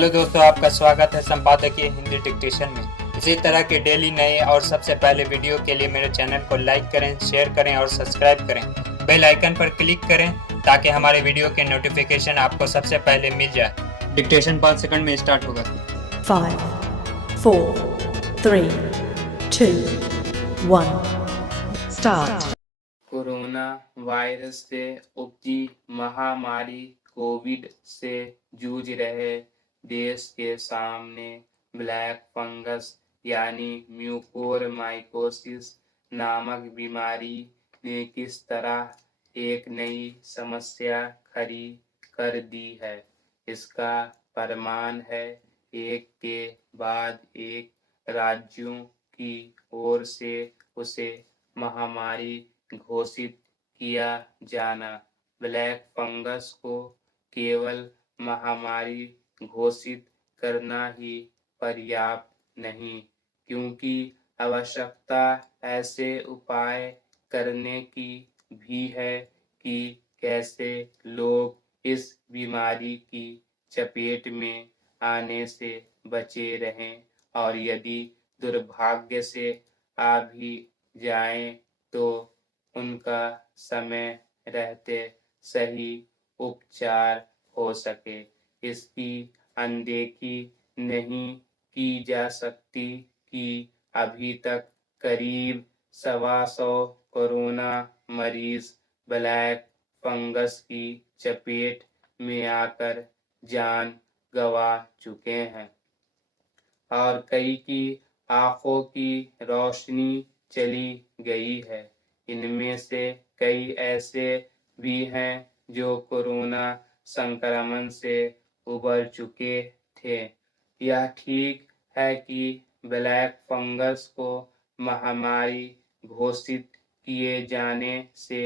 Hello दोस्तों, आपका स्वागत है संपादकीय हिंदी डिक्टेशन में। इसी तरह के डेली नए और सबसे पहले वीडियो के लिए मेरे चैनल को लाइक करें, शेयर करें और सब्सक्राइब करें। बेल आइकन पर क्लिक करें ताकि हमारे वीडियो के नोटिफिकेशन आपको सबसे पहले मिल जाए। डिक्टेशन 5 सेकंड में स्टार्ट होगा। 5, 4, 3, 2, 1, start. कोरोना वायरस से उपजी महामारी कोविड से जूझ रहे देश के सामने ब्लैक फंगस यानी म्यूकोरमाइकोसिस नामक बीमारी ने किस तरह एक नई समस्या खड़ी कर दी है, इसका प्रमाण है एक के बाद एक राज्यों की ओर से उसे महामारी घोषित किया जाना। ब्लैक फंगस को केवल महामारी घोषित करना ही पर्याप्त नहीं, क्योंकि आवश्यकता ऐसे उपाय करने की भी है कि कैसे लोग इस बीमारी की चपेट में आने से बचे रहें, और यदि दुर्भाग्य से आ भी जाएं तो उनका समय रहते सही उपचार हो सके। इसकी अनदेखी नहीं की जा सकती कि अभी तक करीब 125 कोरोना मरीज ब्लैक फंगस की चपेट में आकर जान गंवा चुके हैं और कई की आंखों की रोशनी चली गई है। इनमें से कई ऐसे भी हैं जो कोरोना संक्रमण से उबर चुके थे। यह ठीक है कि ब्लैक फंगस को महामारी घोषित किए जाने से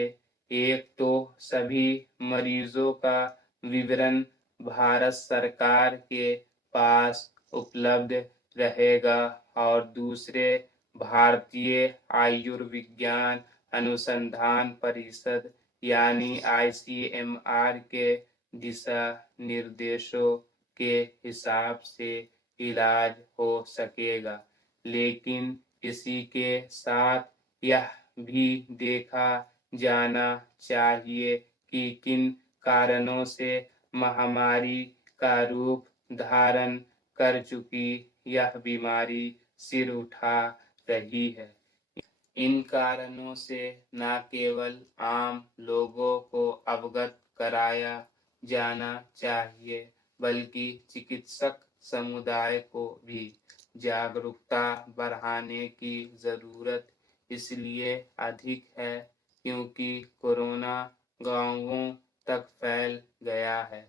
एक तो सभी मरीजों का विवरण भारत सरकार के पास उपलब्ध रहेगा और दूसरे भारतीय आयुर्विज्ञान अनुसंधान परिषद यानी ICMR के दिशा निर्देशों के हिसाब से इलाज हो सकेगा। लेकिन इसी के साथ यह भी देखा जाना चाहिए कि किन कारणों से महामारी का रूप धारण कर चुकी यह बीमारी सिर उठा रही है। इन कारणों से न केवल आम लोगों को अवगत कराया जाना चाहिए, बल्कि चिकित्सक समुदाय को भी जागरूकता बढ़ाने की जरूरत इसलिए अधिक है क्योंकि कोरोना गांवों तक फैल गया है।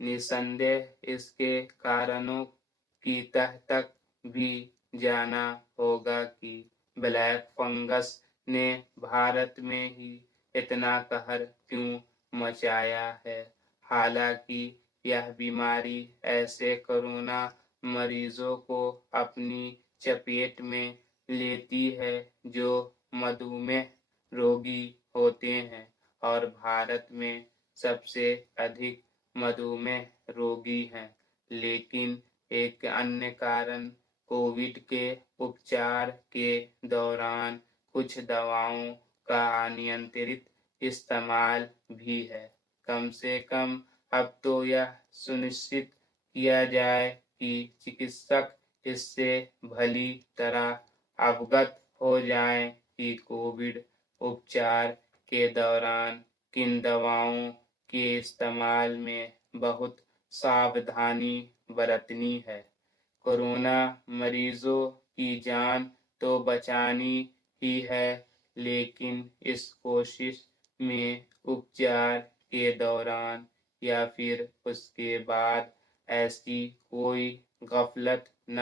निसंदेह इसके कारणों की तह तक भी जाना होगा कि ब्लैक फंगस ने भारत में ही इतना कहर क्यों मचाया है। हालांकि यह बीमारी ऐसे कोरोना मरीजों को अपनी चपेट में लेती है जो मधुमेह रोगी होते हैं, और भारत में सबसे अधिक मधुमेह रोगी हैं। लेकिन एक अन्य कारण कोविड के उपचार के दौरान कुछ दवाओं का अनियंत्रित इस्तेमाल भी है। कम से कम अब तो यह सुनिश्चित किया जाए कि चिकित्सक इससे भली तरह अवगत हो जाएं कि कोविड उपचार के दौरान किन दवाओं के इस्तेमाल में बहुत सावधानी बरतनी है। कोरोना मरीजों की जान तो बचानी ही है, लेकिन इस कोशिश में उपचार के दौरान या फिर उसके बाद ऐसी कोई गफलत न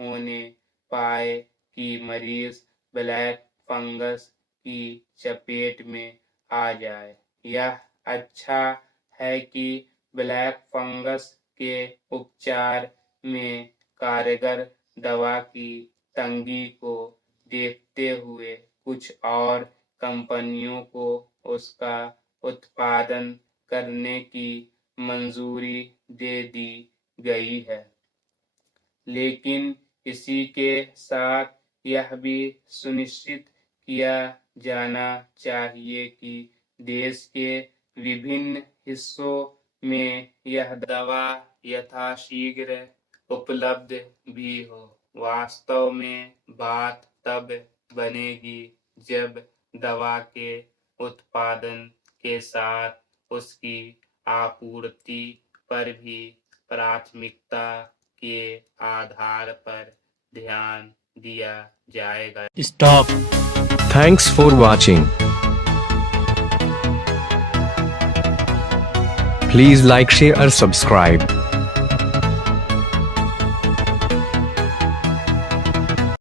होने पाए कि मरीज ब्लैक फंगस की चपेट में आ जाए। यह अच्छा है कि ब्लैक फंगस के उपचार में कारगर दवा की तंगी को देखते हुए कुछ और कंपनियों को उसका उत्पादन करने की मंजूरी दे दी गई है। लेकिन इसी के साथ यह भी सुनिश्चित किया जाना चाहिए कि देश के विभिन्न हिस्सों में यह दवा यथाशीघ्र उपलब्ध भी हो। वास्तव में बात तब बनेगी जब दवा के उत्पादन के साथ उसकी आपूर्ति पर भी प्राथमिकता के आधार पर ध्यान दिया जाएगा। Stop. Thanks for watching. Please like, share or subscribe.